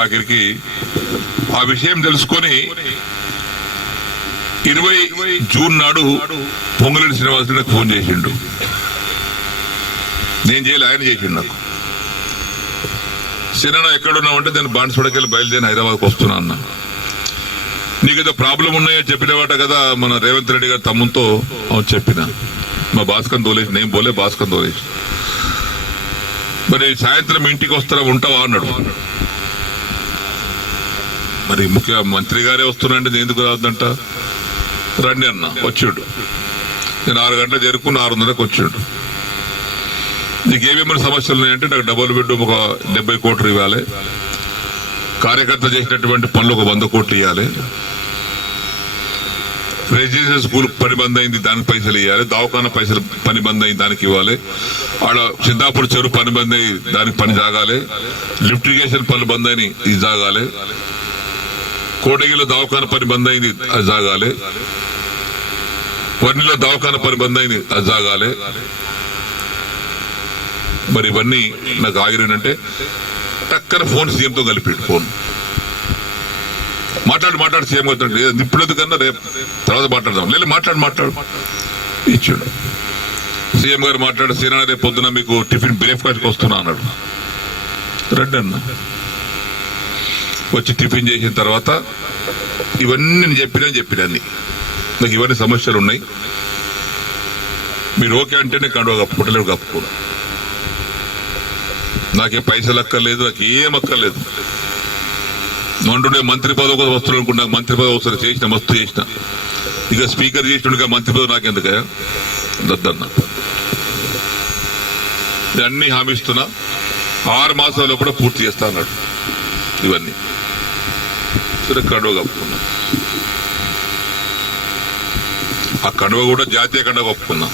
ఆఖరికి ఆ విషయం తెలుసుకొని 20 జూన్ నాడు పొంగులేటి శ్రీనివాసరెడ్డి నాకు ఫోన్ చేసిండు. నేను చేయలే, ఆయన చేసిండు నాకు. సినా ఎక్కడున్నావంటే నేను బాన్సువాడకెళ్ళి బయలుదేరి హైదరాబాద్కి వస్తున్నా అన్న. నీకేదో ప్రాబ్లం ఉన్నాయో చెప్పినవాట కదా మన రేవంత్ రెడ్డి గారి తమ్ముతో. చెప్పిన మా భాస్కర్ తోలేసి, నేను పోలే భాస్కర్ తోలేసి. మరి సాయంత్రం ఇంటికి వస్తారా, ఉంటావా అన్నాడు. మరి ముఖ్యమంత్రి గారే వస్తున్నాంటే నేను ఎందుకు రావద్దంట. రండి అన్న. వచ్చాడు. నేను 6 గంటలకు చేరుకుని 6:30కు వచ్చాడు. నీకు ఏమేమైనా సమస్యలు ఉన్నాయంటే నాకు డబుల్ బెడ్రూమ్ ఒక 70 కోట్లు ఇవ్వాలి, కార్యకర్త చేసినటువంటి పనులు ఒక 100 కోట్లు ఇవ్వాలి, రెసిడెన్షియల్ స్కూల్ పని బంద్ అయింది దానికి పైసలు ఇవ్వాలి, దవాఖానా పైసలు పని బంద్ అయింది దానికి ఇవ్వాలి, ఆడ సిద్ధాపూర్ చెరువు పని బంద్ అయ్యి దానికి పని జాగాలి, లిఫ్ట్ ఇరిగేషన్ పనులు బంద్ అయిన ఇది జాగాలి, కోటగిలో దవాఖానా పని బంద్ అయింది అది జాగాలి, వన్నిలో దవాఖానా పని బంద్ అయింది అది జాగాలి. మరి ఇవన్నీ నాకు ఆగిరంటే టక్కన ఫోన్ సీఎంతో కలిపాడు. ఫోన్ మాట్లాడు సీఎం అవుతాడు. ఇప్పుడు ఎందుకన్నా రేపు తర్వాత మాట్లాడదాం. లేదు మాట్లాడు ఇచ్చాడు. సీఎం గారు మాట్లాడు, సీనా రేపు పొద్దున మీకు టిఫిన్ బ్రేక్ఫాస్ట్కి వస్తున్నా అన్నాడు. రండి అన్న. వచ్చి టిఫిన్ చేసిన తర్వాత ఇవన్నీ నేను చెప్పినా అన్ని నాకు ఇవన్నీ సమస్యలు ఉన్నాయి, మీరు ఓకే అంటేనే కండువా కప్పుకోవట్లేదు, కప్పుకో. నాకేం పైసలు అక్కర్లేదు, నాకు ఏం అక్కర్లేదు. అంటుండే మంత్రి పదవి కూడా వస్తున్నా అనుకుంటా. మంత్రి పదవి వస్తారు, చేసిన మస్తు చేసిన. ఇక స్పీకర్ చేసినట్టుగా మంత్రి పదవి నాకెందుకయ్యా దద్దన్న. అన్ని హామీ ఇస్తున్నా, 6 మాసాల్లో కూడా పూర్తి చేస్తా అన్నాడు. ఇవన్నీ సరే కండువ కప్పుకున్నా. ఆ కండువ కూడా జాతీయ కండువ కప్పుకున్నా.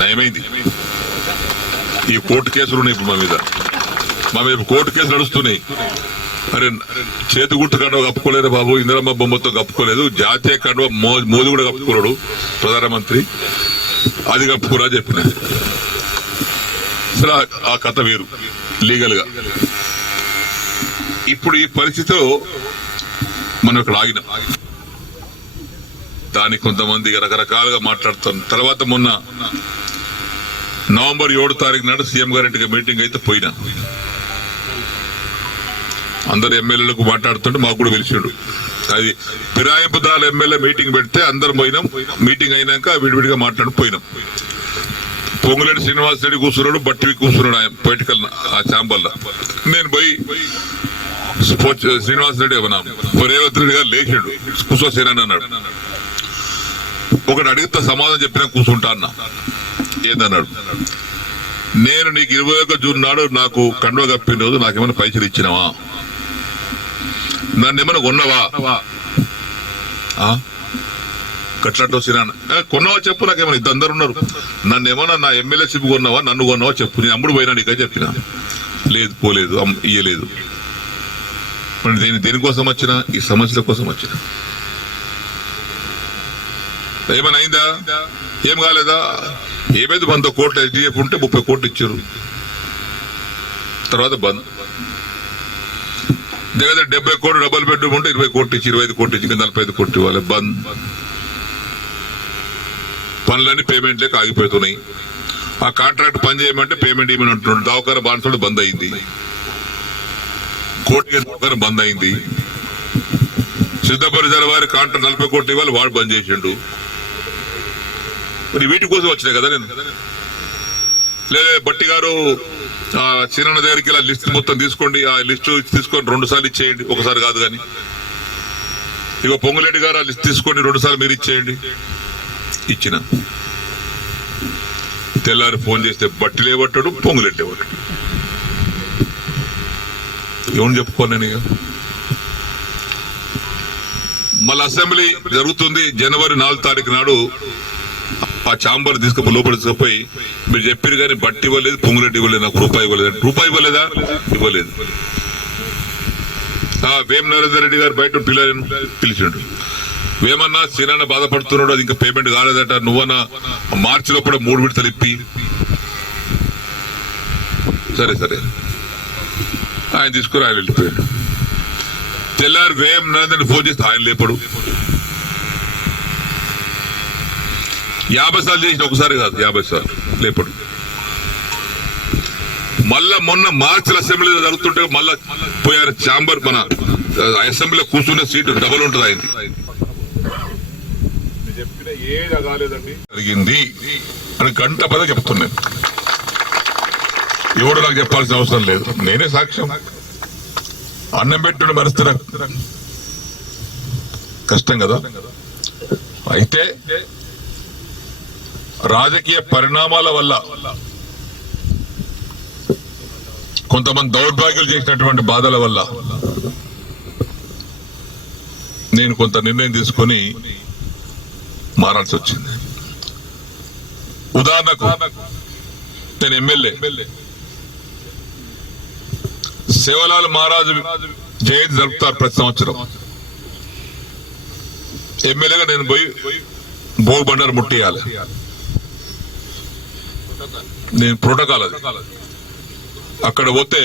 నయమైంది. ఈ కోర్టు కేసులు ఉన్నాయి ఇప్పుడు మా మీద కోర్టు కేసులు నడుస్తున్నాయి. అరే చేతి గుర్తు కండువ కప్పుకోలేదు బాబు, ఇందిరమ్మ బొమ్మతో కప్పుకోలేదు, జాతీయ కండువ మోదీ కూడా కప్పుకోలేడు ప్రధానమంత్రి, అది కప్పుకోరా చెప్పిన. సరే ఆ కథ వేరు లీగల్ గా. ఇప్పుడు ఈ పరిస్థితిలో మనం ఇక్కడ ఆగినాం. దానికి కొంతమంది రకరకాలుగా మాట్లాడుతాం. తర్వాత మొన్న నవంబర్ 7 తారీఖు నాడు సీఎం గారింటికి మీటింగ్ అయితే పోయినా. అందరు ఎమ్మెల్యేలకు మాట్లాడుతుంటే మాకు కూడా పిలిచాడు. అది ఫిరాయింపుదారుల ఎమ్మెల్యే మీటింగ్ పెడితే అందరం పోయినాం. మీటింగ్ అయినాక విడివిడిగా పోయినాం. పొంగులేటి శ్రీనివాసరెడ్డి కూర్చున్నాడు, బట్టి కూర్చున్నాడు ఆయన పొలిటికల్ ఆ ఛాంబర్లో. నేను పోయి శ్రీనివాసరెడ్డి రేవంత్ రెడ్డి గారు లేచాడు, కూర్చోసేనని అన్నాడు. ఒకటి అడిగితే సమాధానం చెప్పినా కూర్చుంటా అన్నా. ఏందన్నాడు, నేను నీకు 21 జూన్ నాడు నాకు కండువ కప్పిన రోజు నాకేమైనా పైసలు ఇచ్చినావా, నన్ను ఏమైనా కొన్నావా, కట్లట్టు సినా కొన్నావా చెప్పు, నాకేమైనా ఇద్దరు ఉన్నారు, నన్ను ఏమన్నా నా ఎమ్మెల్యేషిప్ కొన్నావా, నన్ను కొన్నావా చెప్పు, నేను అమ్ముడు పోయినా నీకని చెప్పిన. లేదు పోలేదు, ఇయ్యలేదు. దేనికోసం వచ్చినా ఈ సమస్యల కోసం వచ్చిన. ఏమైనా అయిందా, ఏం కాలేదా, ఏమైంది 100 కోట్లు హెచ్డిఎఫ్ ఉంటే 30 కోట్లు ఇచ్చారు. తర్వాత బంద్. దగ్గర 70 కోట్లు డబుల్ బెడ్రూమ్ ఉంటే 20 కోట్లు ఇచ్చి 25 కోట్లు ఇచ్చి 45 కోట్లు ఇవ్వాలి. బంద్. పనులన్నీ పేమెంట్ లేక ఆగిపోతున్నాయి. ఆ కాంట్రాక్ట్ పని చేయమంటే పేమెంట్ ఇవ్వమని అంటున్నాడు. దవాఖానా బాన్సువాడ బంద్ అయింది, కోర్టు కేసు దవాఖానా బంద్ అయింది. సిద్ధపూర్ వారి కాంట్రాక్ట్ 40 కోట్లు ఇవ్వాలి, వాడు బంద్ చేసిండు. మరి వీటి కోసం వచ్చినాయి కదా నేను. లేదా బట్టి గారు చిన్న దగ్గరికి ఇలా లిస్ట్ మొత్తం తీసుకోండి, ఆ లిస్టు తీసుకొని 2 సార్లు ఇచ్చేయండి, ఒకసారి కాదు కానీ. ఇక పొంగులేటి గారు ఆ లిస్ట్ తీసుకోండి, 2 సార్లు మీరు ఇచ్చేయండి. ఇచ్చిన తెల్లారి ఫోన్ చేస్తే బట్టి లేవట్టాడు, పొంగులేటి లేవట్టాడు. ఏమని చెప్పుకోను నేను. ఇక మళ్ళీ అసెంబ్లీ జరుగుతుంది. జనవరి 4 తారీఖు నాడు ఆ ఛాంబర్ తీసుకుపోయి లోపల తీసుకుపోయి మీరు చెప్పారు కానీ బట్టి ఇవ్వలేదు, పొంగులేటి ఇవ్వలేదు, నాకు రూపాయి ఇవ్వలేదు. రూపాయి ఇవ్వలేదా, ఇవ్వలేదు. వేమ నరేందర్ రెడ్డి గారు బయట పిలిచాడు. వేమన్నా సినాన్న బాధపడుతున్నాడు, అది ఇంకా పేమెంట్ కాలేదట, నువ్వన్నా మార్చిలో కూడా 3 విడతలు ఇప్పి. సరే ఆయన తీసుకుని ఆయన వెళ్ళిపోయాడు. తెల్లారి వేయం నరేంద్రని ఫోన్ చేస్తే ఆయన లేపడు. 50 సార్లు చేసిన ఒకసారి కాదు, 50 సార్లు లేపడు. మళ్ళా మొన్న మార్చి అసెంబ్లీలో జరుగుతుంటే మళ్ళా పోయారు ఛాంబర్. మన అసెంబ్లీలో కూర్చునే సీటు డబుల్ ఉంటుంది అయింది. చెప్పిన ఏది కాలేదండి జరిగింది అని గంట పద చెప్తున్నాను. ఎవడు నాకు చెప్పాల్సిన అవసరం లేదు, నేనే సాక్ష్యం. అన్నం పెట్టుడు మరుస్తున్నా కష్టం కదా. అయితే రాజకీయ పరిణామాల వల్ల కొంతమంది దౌర్భాగ్యులు చేసినటువంటి బాధల వల్ల నేను కొంత నిర్ణయం తీసుకొని మారాల్సి వచ్చింది. ఉదాహరణకు నేను ఎమ్మెల్యే సేవలాల్ మహారాజు జయంతి జరుపుతారు ప్రతి సంవత్సరం. ఎమ్మెల్యేగా నేను పోయి భోగి బండారు ముట్టియాలి. నేను ప్రోటోకాల్ అది. అక్కడ పోతే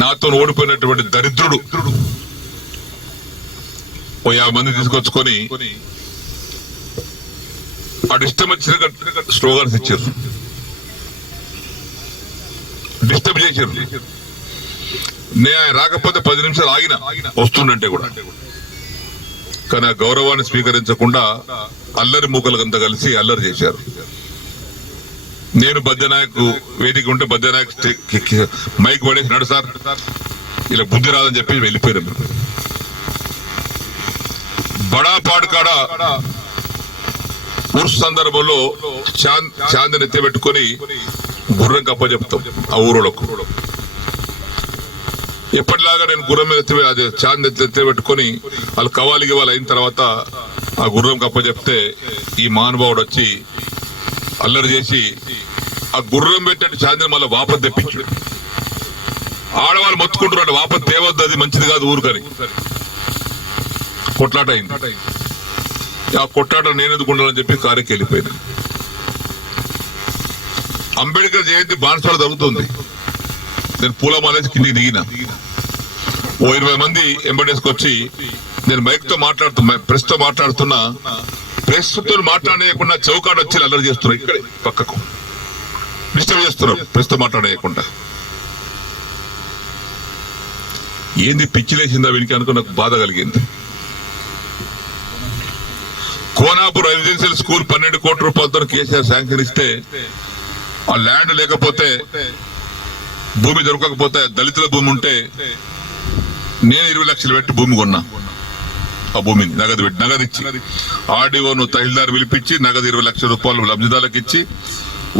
నాతో ఓడిపోయినటువంటి దరిద్రుడు 50 మంది తీసుకొచ్చుకొని అటు ఇష్టం వచ్చిన స్లోగన్స్ ఇచ్చారు, డిస్టర్బ్ చేశారు. నేను రాకపోతే 10 నిమిషాలు ఆగిన వస్తుండంటే కూడా. కానీ ఆ గౌరవాన్ని స్వీకరించకుండా అల్లరి మూకలకంతా కలిసి అల్లరి చేశారు. నేను బద్యనాయక్ వేదిక ఉంటే బద్యనాయక్ మైక్ పడేసి నడు సార్ ఇలా బుద్ధి రాదని చెప్పి వెళ్ళిపోయారు. బడాపాడు కాడ ఉర్స్ సందర్భంలో చాందిని ఎత్తిపెట్టుకొని గుర్రం కప్ప చెప్తాం ఆ ఊరోళ్ళకు. ఎప్పటిలాగా నేను గుర్రం మీద అది చాంది ఎత్తిపెట్టుకొని వాళ్ళు కవాలికి వాళ్ళు అయిన తర్వాత ఆ గుర్రం కప్ప చెప్తే ఈ మహానుభావుడు వచ్చి అల్లరి చేసి ఆ గుర్రం పెట్టినట్టు చాందిని మళ్ళీ వాపస్ తెప్పించాడు. ఆడవాళ్ళు మొత్తుకుంటున్నాడు, వాపస్ తేవద్దు, అది మంచిది కాదు ఊరుకని. కొట్లాట అయింది. ఆ కొట్లాట నేను ఎందుకు ఉండాలని చెప్పి కారుకి వెళ్ళిపోయినా. అంబేద్కర్ జయంతి బాన్స్వాడ జరుగుతుంది. నేను పూలమాలేసి కిందికి దిగిన. ఓ 20 మంది ఎంబడేసుకొచ్చి నేను మైక్ తో ప్రెస్ తో మాట్లాడుతున్నా. ప్రెస్ తో మాట్లాడేయకుండా చౌకాడు వచ్చి అల్లరి చేస్తున్నారు. ఇక్కడ పక్కకు డిస్టర్బ్ చేస్తున్నారు ప్రెస్ తో మాట్లాడేయకుండా. ఏంది పిచ్చిలేసిందా వీనికి అనుకుని నాకు బాధ కలిగింది. కోనాపూర్ రెసిడెన్షియల్ స్కూల్ 12 కోట్ల రూపాయలతో కేసీఆర్ శాంక్షన్ ఇస్తే ఆ ల్యాండ్ లేకపోతే భూమి దొరకకపోతే దళితుల భూమి ఉంటే నేను 20 లక్షలు పెట్టి భూమి కొన్నా. ఆ భూమిని నగదు ఇచ్చి ఆర్డీఓను తహసీల్దార్ పిలిపించి నగదు 20 లక్షల రూపాయలు లబ్ధిదారులకు ఇచ్చి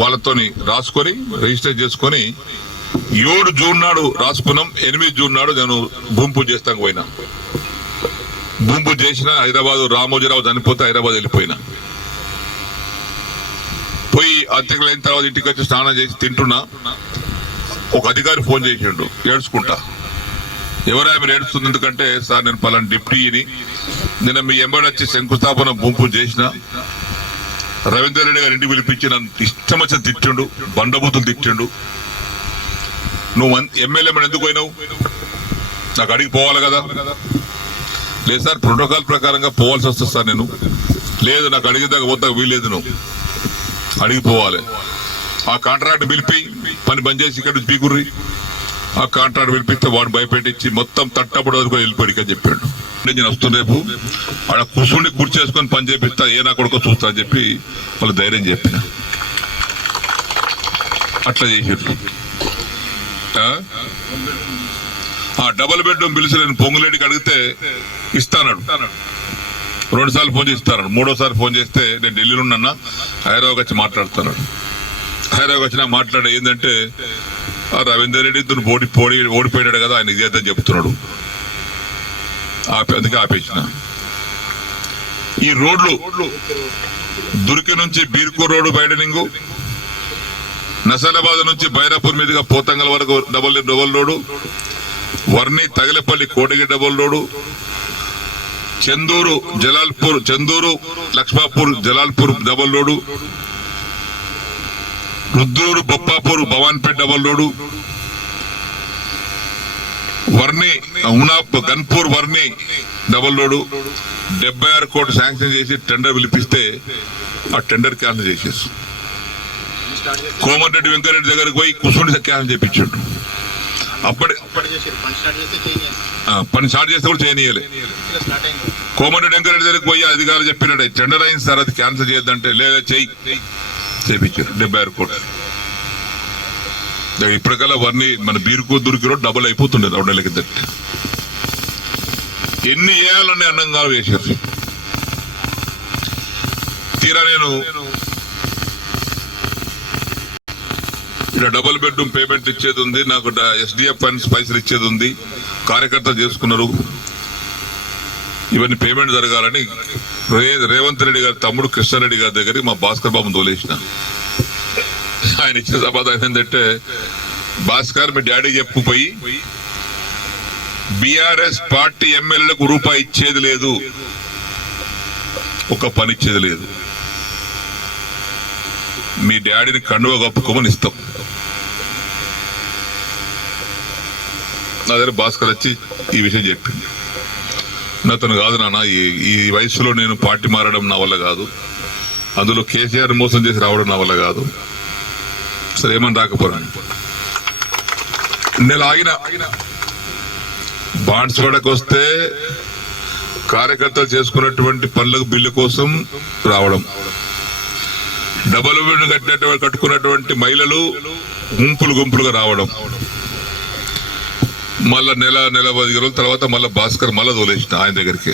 వాళ్ళతోని రాసుకొని రిజిస్టర్ చేసుకొని 7 జూన్ నాడు రాసుకున్నాం. 8 జూన్ నాడు నేను భూమి పూజ చేస్తాను పోయినా. భూమి పూజ చేసిన హైదరాబాద్ రామోజీరావు చనిపోతే హైదరాబాద్ వెళ్ళిపోయినా. పోయి అతిథులు అయిన తర్వాత ఇంటికి వచ్చి స్నానం చేసి తింటున్నా. ఒక అధికారి ఫోన్ చేసిండు ఏడ్చుకుంటా. ఎవరైనా మీరు ఏడుస్తుంది ఎందుకంటే, సార్ నేను పలానా డిప్యూటీని, నిన్న మీ ఎంబడి వచ్చి శంకుస్థాపన భూమి పూజ చేసిన రవీందర్ రెడ్డి గారి ఇంటికి పిలిపించి నన్ను ఇష్టం వచ్చిన తిట్టిండు, బండబూతులు తిట్టిండు. నువ్వు ఎమ్మెల్యే మన ఎందుకు పోయినావు, నాకు అడిగి పోవాలి కదా. లేదు సార్ ప్రోటోకాల్ ప్రకారంగా పోవాల్సి వస్తుంది సార్. నేను లేదు, నాకు అడిగేదాకా పోతా వీల్లేదు, నువ్వు అడిగిపోవాలి. ఆ కాంట్రాక్ట్ పిలిపి పని బంద్ చేసి ఇక్కడ నుంచి పీకుర్రి. ఆ కాంట్రాక్ట్ పిలిపిస్తే వాడు భయపెట్టించి మొత్తం తట్టబడి వరకు వెళ్ళిపోయి అని చెప్పాడు. నేను వస్తున్నా రేపు ఆడ కూర్చుండి కూర్చేసుకొని పని చేపిస్తా, ఏ నా కొడుకో చూస్తా అని చెప్పి వాళ్ళు ధైర్యం చెప్పిన. అట్లా చేసేట్లు. డబుల్ బెడ్రూమ్ పిలిచి నేను పొంగులేడికి అడిగితే ఇస్తానాడు. 2 సార్లు ఫోన్ చేసి ఇస్తాను. 3ఓసారి ఫోన్ చేస్తే నేను ఢిల్లీలో ఉన్నా, హైదరాబాద్ వచ్చి మాట్లాడుతున్నాడు. హైదరాబాద్ వచ్చినా మాట్లాడే ఏంటంటే రవీందర్ రెడ్డి ఓడిపోయాడు కదా, ఆయన ఇదేదని చెప్తున్నాడు. అందుకే ఆపేసిన. ఈ రోడ్లు దుర్కి నుంచి బీర్కూర్ రోడ్డు వైడనింగ్, నసలాబాద్ నుంచి బైరాపూర్ మీదుగా పోతంగల్ వరకు double road, Varni Tagilapalli Kotagi double road, Chandur Jalalpur, Chandur Lakshmapur Jalalpur double road, Rudrur Boppapur Bhavanpet double road, Varni Ganpur Varni double road 76 కోట్లు శాంక్షన్ చేసి టెండర్ పిలిపిస్తే ఆ టెండర్ క్యాన్సిల్ చేసేసి కోమటిరెడ్డి వెంకరెడ్డి దగ్గరకు పోయి కుసుండి క్యాన్సిల్ చేయించాడు. అప్పటి పని స్టార్ట్ చేస్తే కూడా చేయనీయలే. కోమటిరెడ్డి వెంకరెడ్డి దగ్గరకు పోయి అధికారులు చెప్పినట్టు టెండర్ అయింది సార్, అది క్యాన్సిల్ చేయొద్దంటే లేదా చేయించారు 76 కోట్లు. ఇప్పటికల్లా వర్ణి మన బీరుకు దూరికి డబుల్ అయిపోతుండే 2 నెలల కింద. ఎన్ని చేయాలని అన్నంగా వేశారు. తీరా నేను ఇక్కడ డబుల్ బెడ్రూమ్ పేమెంట్ ఇచ్చేది ఉంది, నాకు SDF ఫండ్స్ పైసలు ఇచ్చేది ఉంది, కార్యకర్తలు చేసుకున్నారు, ఇవన్నీ పేమెంట్ జరగాలని రేవంత్ రెడ్డి గారి తమ్ముడు కృష్ణారెడ్డి గారి దగ్గరికి మా భాస్కర్ బాబుని తోలేసిన. ఆయన ఇచ్చిన సమాధానం ఏంటంటే, భాస్కర్ మీ డాడీకి చెప్పుకుపోయి బీఆర్ఎస్ పార్టీ ఎమ్మెల్యేలకు రూపాయి ఇచ్చేది లేదు, ఒక పని ఇచ్చేది లేదు, మీ డాడీని కండువ కప్పుకోమని ఇస్తాం. నా దగ్గర భాస్కర్ వచ్చి ఈ విషయం చెప్పింది. నాతను కాదు నాన్న, ఈ వయసులో నేను పార్టీ మారడం నా వల్ల కాదు, అందులో కేసీఆర్ మోసం చేసి రావడం నా వల్ల కాదు, సరే ఏమని రాకపోరాను. నెల ఆగిన బాన్స్వాడకు వస్తే కార్యకర్తలు చేసుకున్నటువంటి పనులకు బిల్లు కోసం రావడం, డబల్ బెడ్ కట్టుకున్నటువంటి మహిళలు గుంపులుగా రావడం, మళ్ళా నెల 10 రోజుల తర్వాత మళ్ళా భాస్కర్ మళ్ళా తోలేసిన ఆయన దగ్గరికి.